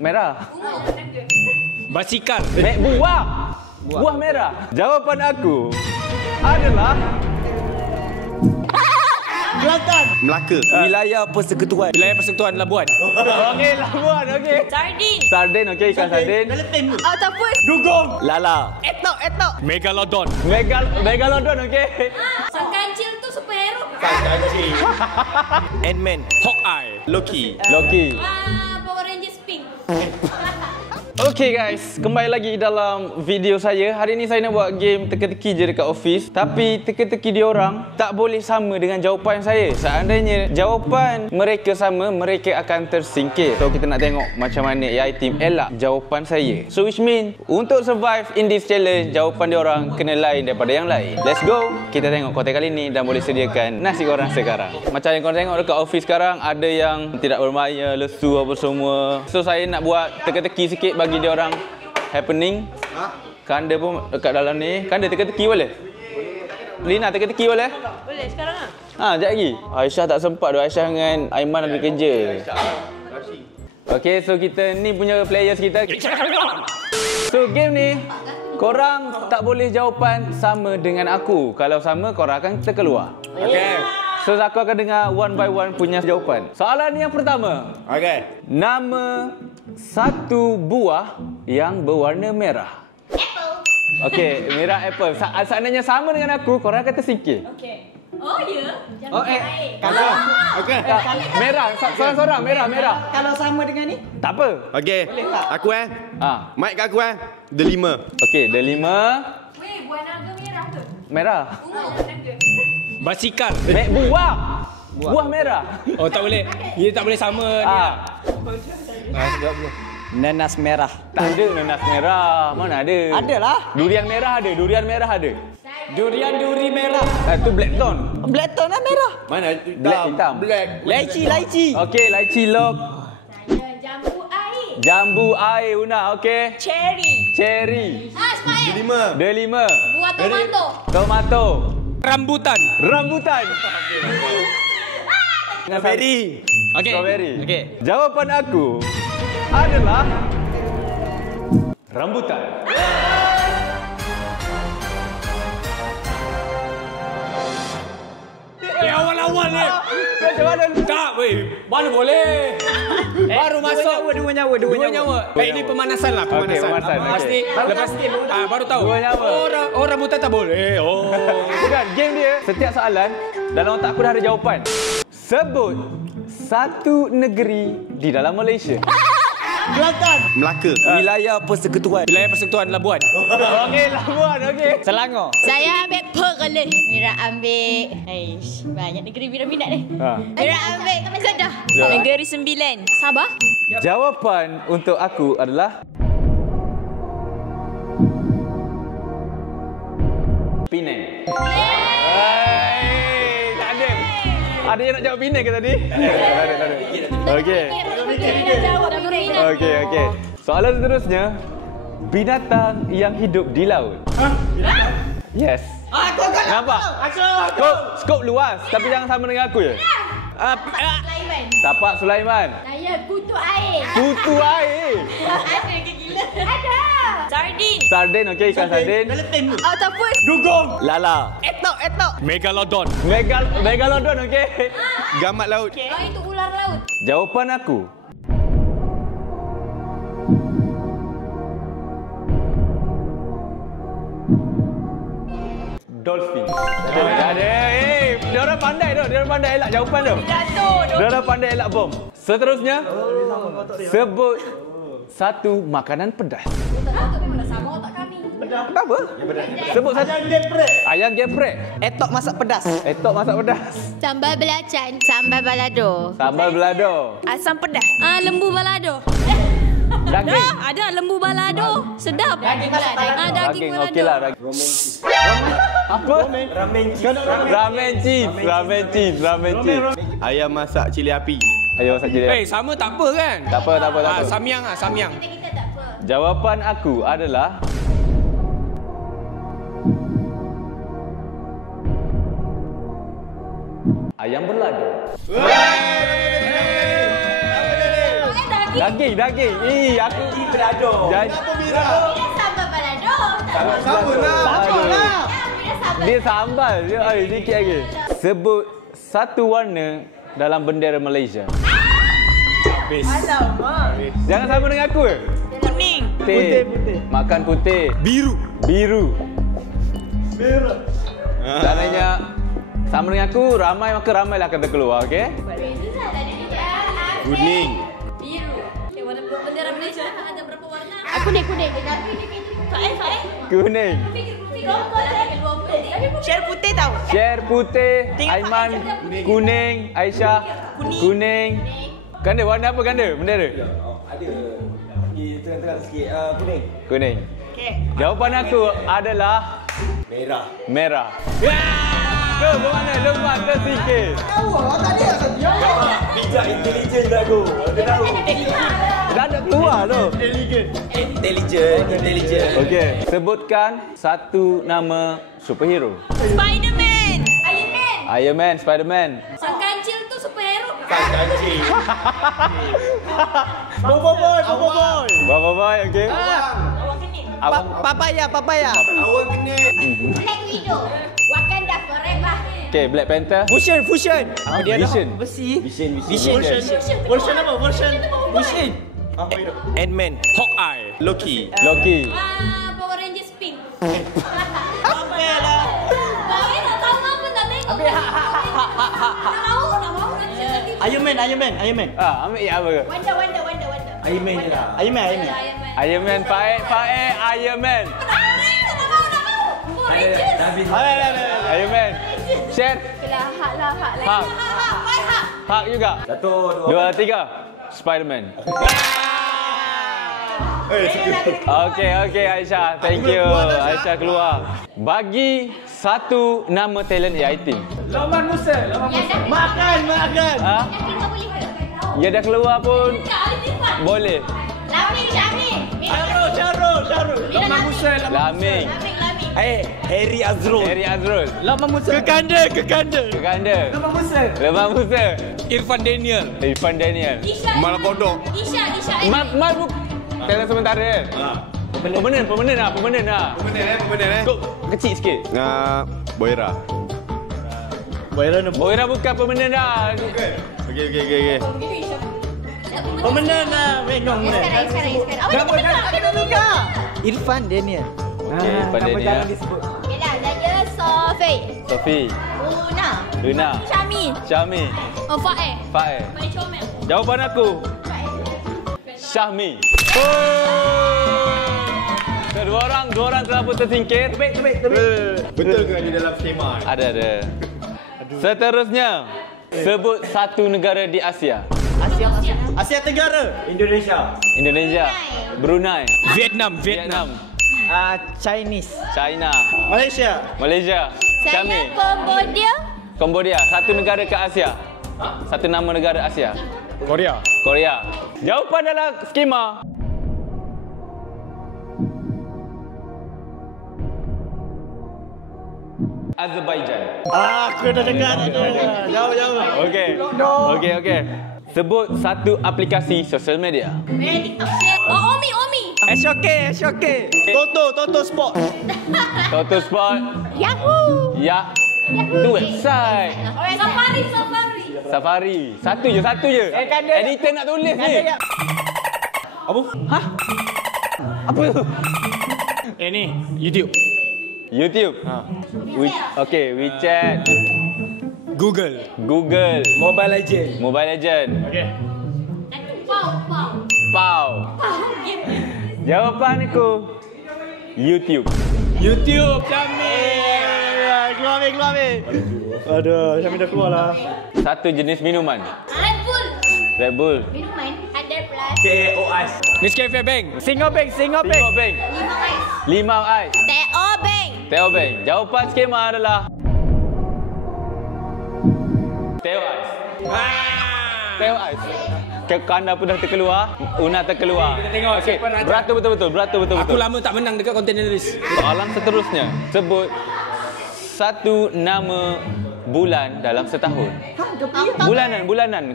Merah. Basikal. Buah. Buah merah. Jawapan aku adalah Kelantan. Melaka. Wilayah Persekutuan. Wilayah Persekutuan Labuan. okey, Labuan, okey. Sardin. Sardin, okey, ikan sardin. Octopus. Dugong. Lala. Megalodon. Megalodon, okey. Sang kancil tu superhero. Ant-Man. Hawkeye. Loki. Loki. Power Rangers pink. Okey guys, kembali lagi dalam video saya. Hari ni saya nak buat game teka-teki je dekat office. Tapi teka-teki diorang tak boleh sama dengan jawapan saya. Seandainya jawapan mereka sama, mereka akan tersingkir. So kita nak tengok macam mana AI team elak jawapan saya. So which mean untuk survive in this challenge, jawapan diorang kena lain daripada yang lain. Let's go. Kita tengok konten kali ni dan boleh sediakan nasi goreng sekarang. Macam yang korang tengok dekat office sekarang, ada yang tidak bermaya, lesu apa semua. So saya nak buat teka-teki sikit bagi dia orang happening. Kanda pun dekat dalam ni. Kanda teka-teki boleh? Lina teka-teki boleh? Boleh sekarang ah. Sekejap lagi. Aisyah tak sempat tu. Aisyah dengan Aiman ada kerja. Okay, so kita ni punya players kita. So game ni korang tak boleh jawapan sama dengan aku. Kalau sama korang akan terkeluar. Okay. So aku akan dengar one by one punya jawapan. Soalan yang pertama. Okay. Nama satu buah yang berwarna merah. Apple. Okey, merah apple. Seandainya sama dengan aku, korang akan tersingkir. Okey. Oh ya. Oh, Kalau. Okay. Merah, seorang-seorang merah. Kalau sama dengan ni? Tak apa. Okay. Aku Mic kat aku Ada 5. Okey, ada 5. Weh, buah naga merah ke? Merah. Buah naga. Basikal. Buah. Buah merah. Oh, tak boleh. Dia tak boleh sama ni. Nanas merah. Tak ada nanas merah. Mana ada? Adalah. Durian merah ada. Durian merah ada. Duri merah. Itu blackthorn. Blackthorn lah merah. Mana? Black hitam. Laici. Okey, lychee lock. Saya jambu air. Jambu air Una, okey. Cherry. Cherry. Ismail. Ada 5. Buah tomato. Tomato. Rambutan. Rambutan. Strawberry. Okey. Strawberry. Okey. Jawapan aku adalah rambutan. Awal-awal ni. Macam mana? Tak, weh. Mana boleh. Baru masuk. Dua nyawa. Ini pemanasan lah. Okey, pemanasan, okey. Pasti. Lepas baru tahu. Dua nyawa. Oh, rambutan tak boleh. Oh. Bukan, game dia setiap soalan dalam otak aku dah ada jawapan. Sebut satu negeri di dalam Malaysia. Kelantan. Melaka. Wilayah Persekutuan. Wilayah Persekutuan Labuan. Okey, Labuan, okey. Selangor. Saya ambil Perlis. Mira ambil banyak negeri Mira minat ni. Mira ambil Kedah. Negeri Sembilan. Sabah. Jawapan untuk aku adalah Penang. Tak ada. Ada yang nak jawab Penang ke tadi? Tak ada. Okey. Okey. Soalan seterusnya, binatang yang hidup di laut. Yes. Nampak? Skop luas, tapi jangan sama dengan aku je. Sulaiman. Tapak Sulaiman. Saya kutu air. Kutu air. Ada ke gila? Ada. Sardin. Sardin, okey, ikan sardin. Octopus. Dugong. Lala. Megalodon. Megalodon, okey. Gamat laut. Oh, itu ular laut. Jawapan aku dolphin. Ada. Dia orang pandai tu. Dia orang pandai elak jawapan tu. Dia orang pandai elak bom. Seterusnya, sebut satu makanan pedas. Otak memang sama otak kami. Apa? Sebut satu. Ayam geprek. Etok masak pedas. Etok masak pedas. Sambal belacan. Sambal balado. Sambal belado. Asam pedas. Lembu balado. Daging. Ada lembu balado. Sedap. Daging balado. Daging balado. Okeylah. Apa? Ramen cheese. Ayam masak cili api. Ayo saja dia. Sama tak apa kan? Tak apa. Samyang. Kita tak apa. Jawapan aku adalah ayam berlado. Daging. Aku Berado. Apa Mira? Dia sambal balado. Sama lah. Dia sambal je. Sikit lagi. Sebut satu warna dalam bendera Malaysia. Alamak. Jangan sama dengan aku. Kuning. Putih. Makan putih. Biru. Merah. Seandainya sama dengan aku, ramai maka ramailah akan terkeluar, okey? Kuning. Biru. Okay, warna bendera Malaysia ada berapa warna? Kuning. Faik. Kuning. Share putih tau. Share putih, Tengok Aiman Aisyah kuning, Aisyah kuning. Ganda warna apa ganda? Bendera? Ada. Di tengah-tengah sikit. Kuning. Okey. Jawapan aku adalah merah. Ke bermana Luqman tersingkir? Awak tadi yang sedia. Bijak intelijen dah aku. Aku tahu. Dah nak keluar tu. Intelijen. Okey, sebutkan satu nama superhero. Spiderman. Iron Man, Spiderman. Sang kancil tu superhero. Kancing. Bobo boy. Baba boy, okey. Awak kening. Abang Papaya. Awak kena. Black Widow. Wakanda forever. okey, Black Panther. Fusion. Apa dia dah? Besi. Vision. Version apa? Fusion. Apa itu? Ant-Man. Hawkeye. Loki. Power Rangers pink. Apa lah? Baik tak tahu apa tak tengok. Tak mau nanti. Iron Man. Ambil ya apa ke? Wonder. Iron Man je lah. Iron Man. Iron Man, Faik, Iron Man. Tak mau. Power Rangers. Iron Man. Share. Hak lah. Hak. Hak. Hak juga. 1, 2, 3. Spiderman. Okey Aisyah. Thank you. Aisyah keluar. Bagi satu nama talent AI team. Loman Musa. Makan. Ha? Ya dah keluar pun boleh. Laming. Syarul. Loman Musa. Laming. Harry Azrul. Loman Musa. Kekanda. Loman Musa. Lemah Musa. Irfan Daniel. Isha. Malakodok. Isha. Mat talent sementara. Permanent lah. Pemenang Kau kecil sikit. Boira. Boira bukan permanent dah. Okey. Pemenang lah. Sekarang. Irfan Daniel. Okey, pandai ni. Yelah, saya Sofi. Luna. Syami. Faik. Faik. Main comel. Jawapan aku Syahmi. Dua orang terlalu tersingkir. Betul ke di dalam skema? Ada. Seterusnya, sebut satu negara di Asia. Asia Tenggara. Indonesia. Brunei. Vietnam. Chinese. China. Malaysia. Syahmi. Cambodia. Cambodia. Satu negara ke Asia. Satu nama negara Asia. Korea. Jawapan dalam skema. Azerbaijan. Aku dah dekat. Jauh. Okey. Sebut satu aplikasi sosial media. TikTok share. Omi. SOK. Toto Sport. Toto Sport. Yahoo. Ya. Itu website. Safari. Satu je. Editor nak tulis ni. Apa tu? Ni YouTube. Okey, WeChat. Google. Mobile Legend. Okey. Pau. Jawapan aku YouTube. Syami. Keluar. Aduh, Syami dah keluar lah. Satu jenis minuman. Red Bull. Minuman 100+. KOS. Nescafe Bank. Singapore. Bank. Limau ais. Teo Bank. Jawapan skema adalah Teo ais. Kanda pun dah terkeluar, Una terkeluar. Kita tengok Okey, siapa nak beratur betul-betul. Aku lama tak menang dekat container list. Soalan seterusnya, sebut satu nama bulan dalam setahun. Bulanan.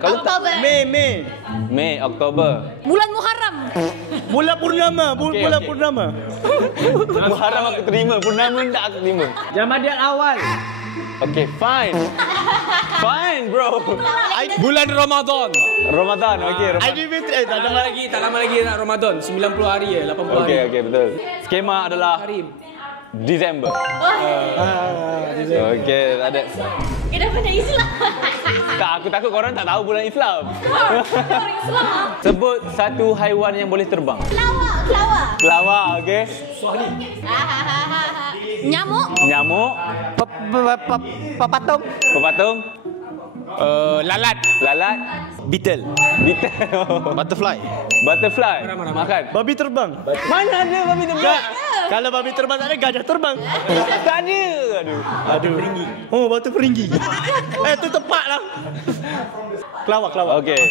Kalau tak Oktober. Mei, Oktober. Bulan Muharram. Bulan purnama. Bulan okey. purnama. Muharram aku terima, purnama tak aku terima. Ramadan awal. Okay, fine. Fine, bro. Bulan Ramadan. Ramadan, okay. Aidilfitri Tak lama lagi nak Ramadan. 90 hari 80 hari. Okay, betul. Skema adalah Karim. Disember. Okay, tak ada. Kenapa tak Islam? Tak, aku takut korang tak tahu bulan Islam. Orang Islam. Sebut satu haiwan yang boleh terbang. Kelawar. Kelawar, okay. Nyamuk. Nyamuk. Papatom. Pepatung. Lalat. Lalat. Beetle. Beetle. Butterfly. Butterfly. Makan. Babi terbang. Mana ada babi terbang? Kalau babi terbang tak ada, gajah terbang. Tak ada. Aduh. Peringgi. Oh, batu peringgi. Tu tepat lah. Kelawar. Okey.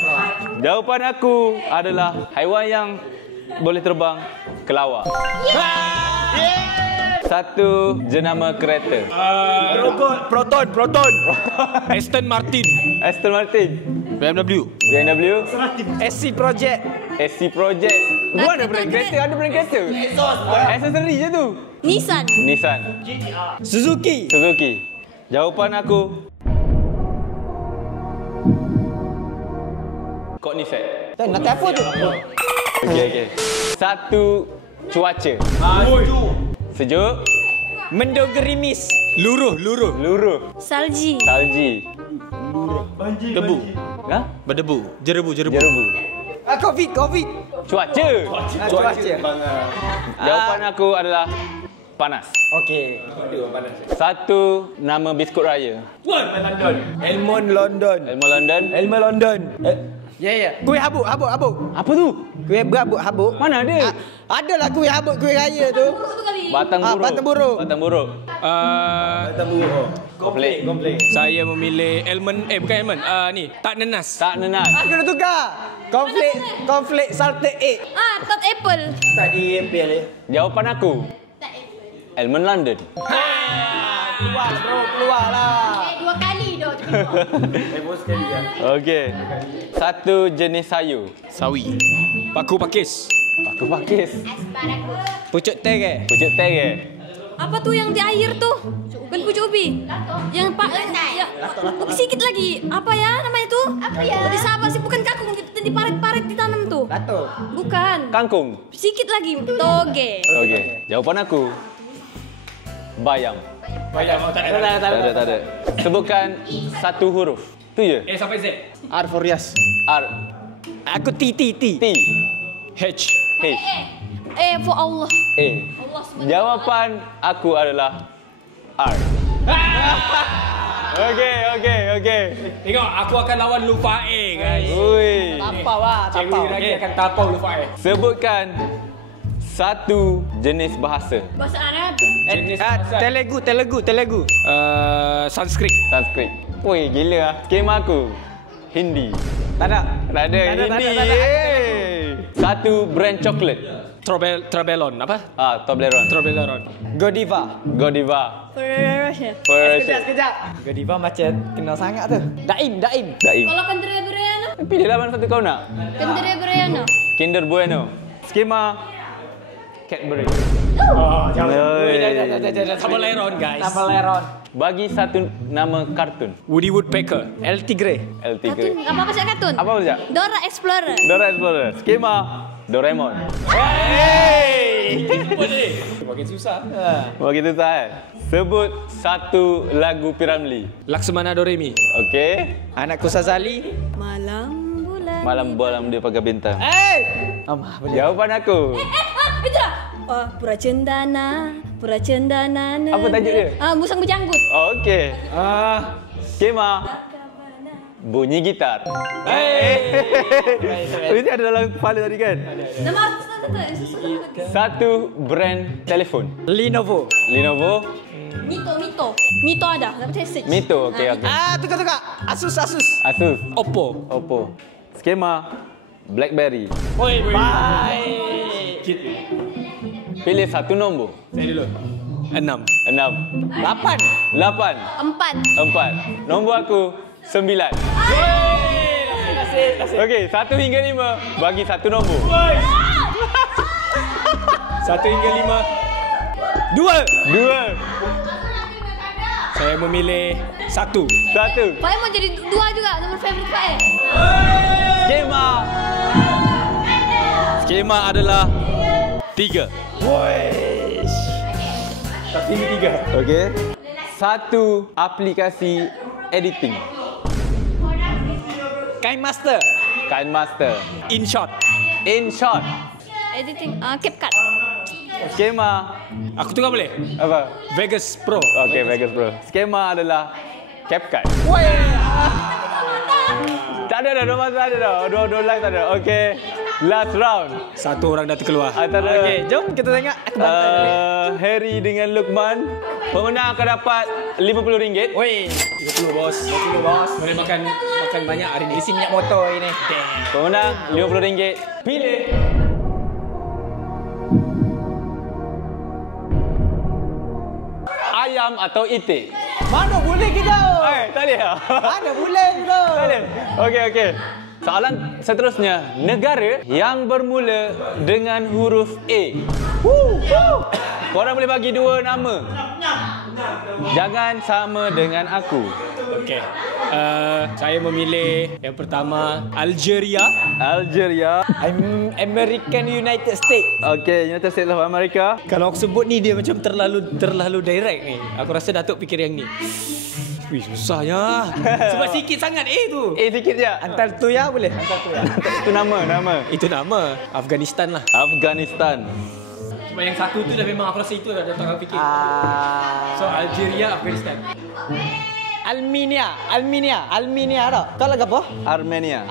Jawapan aku adalah haiwan yang boleh terbang, kelawar. Satu jenama kereta. Proton. Aston Martin. Aston Martin. BMW. BMW. SC Project. SC Project. Gua ada brand kereta, ada brand kereta. Accessory je tu. Nissan. Nissan. Suzuki. Jawapan aku Koenigsegg. Nak apa tu? Okey. Satu cuaca. Sejuk. Mendung gerimis. Luruh. Salji. Salji. Debu. Ha? Berdebu. Jerebu. Jerebu. Covid. Cuaca. Cuaca. Jawapan aku adalah panas. Okey. Satu nama biskut raya. Elmond London. Elmo London. Ya. Kuih habuk. Apa tu? Kuih habuk. Mana ada? Adalah kuih habuk, kuih raya tu. Buruk tu kali. Batang buruk. Batang buruk. Komplek. Saya memilih Elmen. Bukan Elmen. Ni. Tak nenas. Tak nenas. Aku dah tukar. Konflik salted egg. Tot apple. Tak di MPL ni. Jawapan aku Elmond London. Keluar lah. Dua kali dah. Okey. Satu jenis sayur. Sawi. Paku pakis. Aku pakis. Asparagus. Pucuk teh. Pucuk teh. Apa tu yang di air tu? Bukan pucuk ubi. Yang pak ya. Sikit lagi. Apa ya namanya tu? Apa ya? Di Sabah sih bukan kangkung di parit-parit ditanam tu. Lato. Bukan. Kangkung. Sikit lagi. Toge. Okey. Jawapan aku bayam. Tak Tak ada. Sebutkan satu huruf. Tu je. Sampai Z. R for Rias. R. Aku T. T. H. H. For Allah. A. Allah SWT. Jawapan aku adalah R. Okey. Tengok, aku akan lawan Lufae, guys. Ui. Tapau lah. Cikgu lagi akan tapau Lufae. Sebutkan satu jenis bahasa. Bahasa Arab. Jenis bahasa. Telegu. Sanskrit. Sanskrit. Woi, gila lah. Skema aku Hindi. Tak ada. Tak ada. Hindi. Yeay. Satu brand coklat. Trabelon. Apa? Toblerone. Trabelon. Godiva. Godiva. Ferrero. Sekejap. Godiva macam kenal sangat tu. Daim. Daim. Kalau Kinder Bueno. Pilihlah mana satu kau nak. Kinder Bueno. Kinder Bueno. Skema Cadbury. Toblerone, guys. Toblerone. Bagi satu nama kartun. Woody Woodpecker. El Tigre. El Kartun. Tigre. Apa pasal kartun? Apa saja? Dora Explorer. Dora Explorer. Skema Doraemon. Makin susah. Begitu saya. Sebut satu lagu Piramli. Laksmana Doremi. Okey. Anakku Sazali. Malam bulan. Malam dia pakai bintang. Amah, Jawapan aku. Itu dah. Pura cendana. Apa tajuk dia? Musang berjanggut. Okey. Skema bunyi gitar. Ini ada dalam kepala tadi kan? Nama artis tak. Satu brand telefon. Lenovo. Mito ada. Dapat message. Mito. Okey. Tukar. Asus. Asus. Oppo. Skema BlackBerry. Bye. Pilih satu nombor. Saya dulu. 6. 8. 4. Nombor aku 9. Okey, 1 hingga 5 bagi satu nombor. 1 hingga 5. 2. Saya memilih 1. Pak mau jadi 2 juga, nombor favorit Pak Skema adalah 3. Tapi ini 3. Okey. 1 aplikasi editing. Kind Master. InShot. Editing, CapCut. Skema Aku tukar boleh? apa? Vegas Pro. Okey, Vegas Pro. Skema adalah CapCut. Tak ada dah, dua live tak ada. Okey. Last round. Satu orang dah terkeluar. Antara Okey, jom kita tengok. Aku bantai. Harry dengan Luqman. Pemenang akan dapat RM50. Woi, 30 bos. Boleh makan banyak hari ni. Isi minyak motor ini. Pemenang RM50. Pilih. Ayam atau itik? Mana boleh kita? Tak boleh. Mana boleh kita? Tak boleh. Okey. Soalan seterusnya, negara yang bermula dengan huruf A. Korang boleh bagi 2 nama. Jangan sama dengan aku. Okey. Saya memilih yang pertama Algeria. American United States. Okey, United States of America. Kalau aku sebut ni dia macam terlalu direct ni. Aku rasa Datuk fikir yang ni. Wih, susahnya. Sebab sikit sangat tu. Sikit je. Antar tu ya boleh? Itu nama. Itu nama Afghanistan lah. Afghanistan. Sebab yang satu tu dah memang aku rasa itu dah Datuk akan fikir. So Algeria, Afghanistan. Armenia tak? Kau lagi apa? Armenia.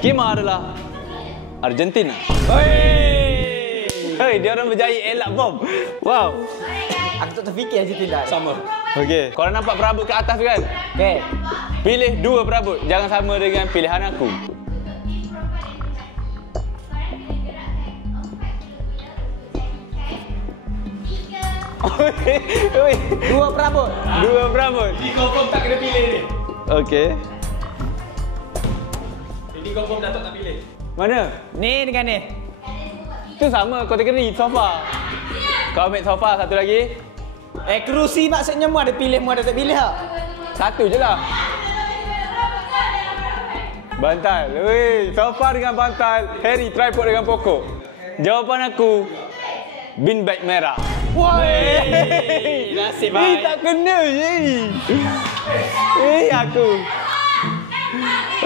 Skema adalah Argentina. Hei, dia orang berjaya elak bom. Wow. Aku tak terfikir Argentina. Sama. Okey, korang nampak perabot kat atas tu kan? Okey. Pilih 2 perabot. Jangan sama dengan pilihan aku. Oi. 2 perabot. 2 perabot. Ini confirm tak kena pilih ni. Okey. Ini confirm Datuk tak pilih. Mana? Ni dengan ni. Itu sama kategori sofa. Kau ambil sofa, satu lagi. Kerusi maksudnya mu ada pilih, mu ada tak pilih tak? Satu je lah. Bantal. Weh, sofa dengan bantal. Harry, tripod dengan pokok. Jawapan aku, bin bag merah. Woi, nasib baik. Tak kena je. Aku.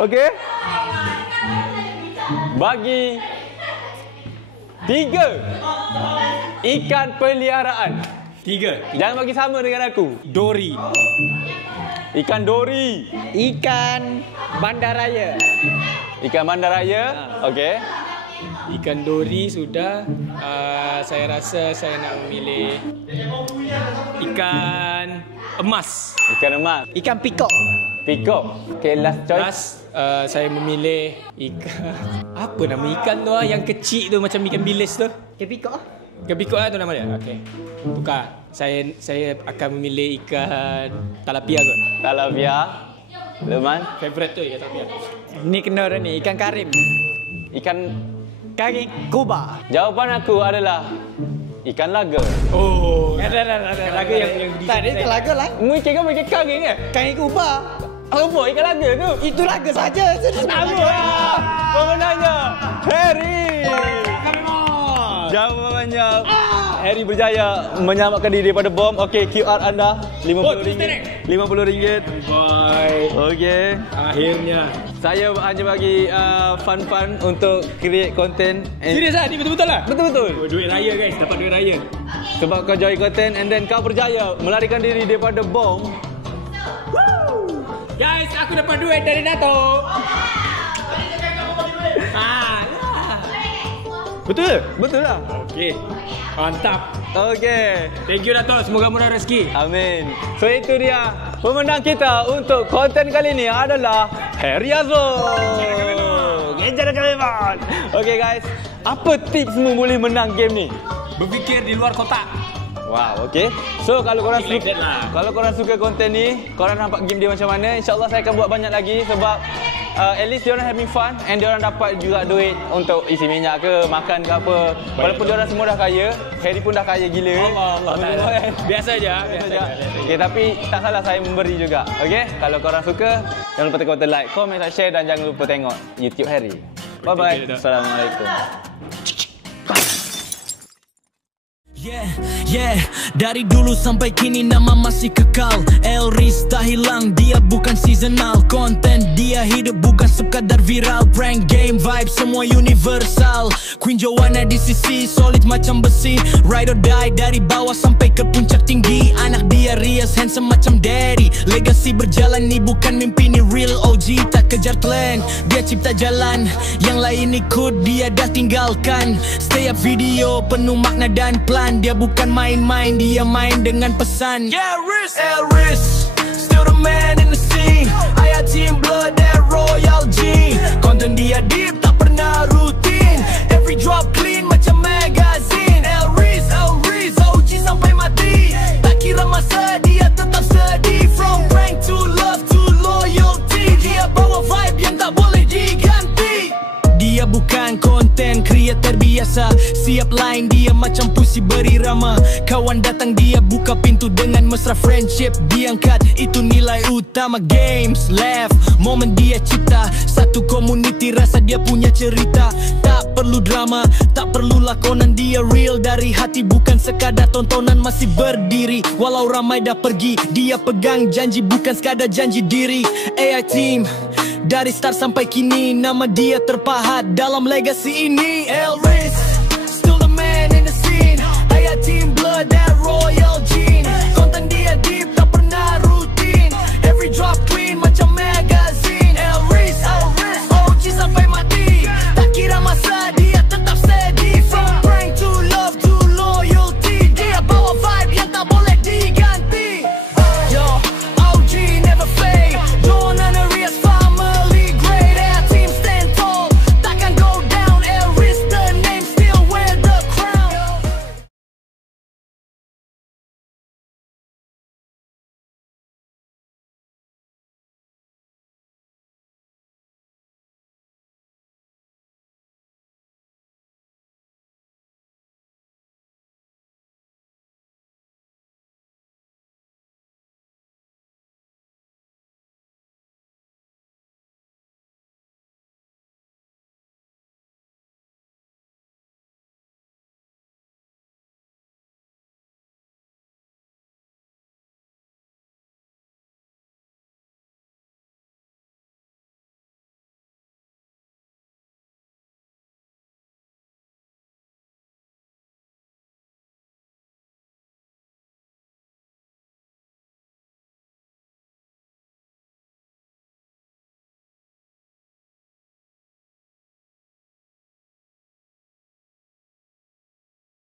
Okey. Bagi 3 ikan peliharaan. 3. Jangan bagi sama dengan aku. Dori. Ikan dori. Ikan bandaraya. Ikan bandaraya. Okey. Ikan dori sudah. Saya rasa saya nak memilih ikan emas. Ikan emas. Ikan pikok. Peacock. Okay, last choice. Last, saya memilih ikan. Apa nama ikan tu yang kecil tu macam ikan bilis tu? Ikan pikok. Ikan pikok tu nama dia. Okey. Tukar. Saya akan memilih ikan talapia kot. Talapia. Leman. Favorite tu ikan talapia. Ni kena dah ni, ikan karim. Ikan. Kari kuba. Jawapan aku adalah ikan laga. Oh. Ada. Laga yang Tadi itu laga lah. Mungkin kau ikan kari ke? Kari kuba. Apa ikan laga tu? Itu laga saja. Sama. Pemenangnya Harry. Jawabannya Harry berjaya menyelamatkan diri daripada bom. Okey, QR anda RM50. RM50. Bye. Okey. Akhirnya. Saya hanya bagi fun-fun untuk create content. Serius lah? Ni betul-betul lah? Betul-betul. Oh, duit raya guys. Dapat duit raya. Sebab kau join content and then kau berjaya melarikan diri daripada bom. Guys, aku dapat duit dari Datuk. Betul? Betul lah. Okey. Mantap. Okey. Thank you Datuk. Semoga murah rezeki. Amin. So itu dia. Pemenang kita untuk konten kali ini adalah Harry Azul. Gejar kami. on. Okay guys, apa tipsmu boleh menang game ni? Berfikir di luar kotak. Wow, okay. So kalau korang Like suka, that lah. kalau korang suka konten ni, korang nampak game dia macam mana, insyaAllah saya akan buat banyak lagi sebab at least diorang having fun and diorang dapat juga duit untuk isi minyak ke, makan ke apa. Walaupun diorang semua dah kaya, Harry pun dah kaya gila. Allah. Biasa aja. Okay, tapi tak salah saya memberi juga. Okay, kalau korang suka, jangan lupa tekan button like, komen, share dan jangan lupa tengok YouTube Harry. Bye-bye. Assalamualaikum. Yeah, dari dulu sampai kini nama masih kekal. Elris tak hilang, dia bukan seasonal. Konten dia hidup bukan sekadar viral. Prank game vibe semua universal. Queen Joanna di sisi solid macam besi. Ride or die dari bawah sampai ke puncak tinggi. Anak dia Rias handsome macam daddy. Legacy berjalan ni bukan mimpi ni real OG. Tak kejar trend, dia cipta jalan. Yang lain ikut dia dah tinggalkan. Stay up video penuh makna dan plan. Dia bukan main-main, dia main dengan pesan. Yeah, Elris, still the man in the scene. Ayah team blood and royal G. Konten dia deep, tak pernah rutin. Every drop clean macam magazine. Elris, OG sampai mati. Tak kira masa, dia tetap steady. From prank to love to loyalty. Dia bawa vibe yang tak boleh diganti. Dia bukan konten creator biasa. Siap line dia macam pusi berirama. Kawan datang dia buka pintu dengan mesra. Friendship diangkat, itu nilai utama. Games, laugh, momen dia cipta. Satu community rasa dia punya cerita. Tak perlu drama, tak perlu lakonan. Dia real dari hati, bukan sekadar tontonan. Masih berdiri walau ramai dah pergi. Dia pegang janji, bukan sekadar janji diri. AI team dari start sampai kini, nama dia terpahat dalam legacy ini. Elris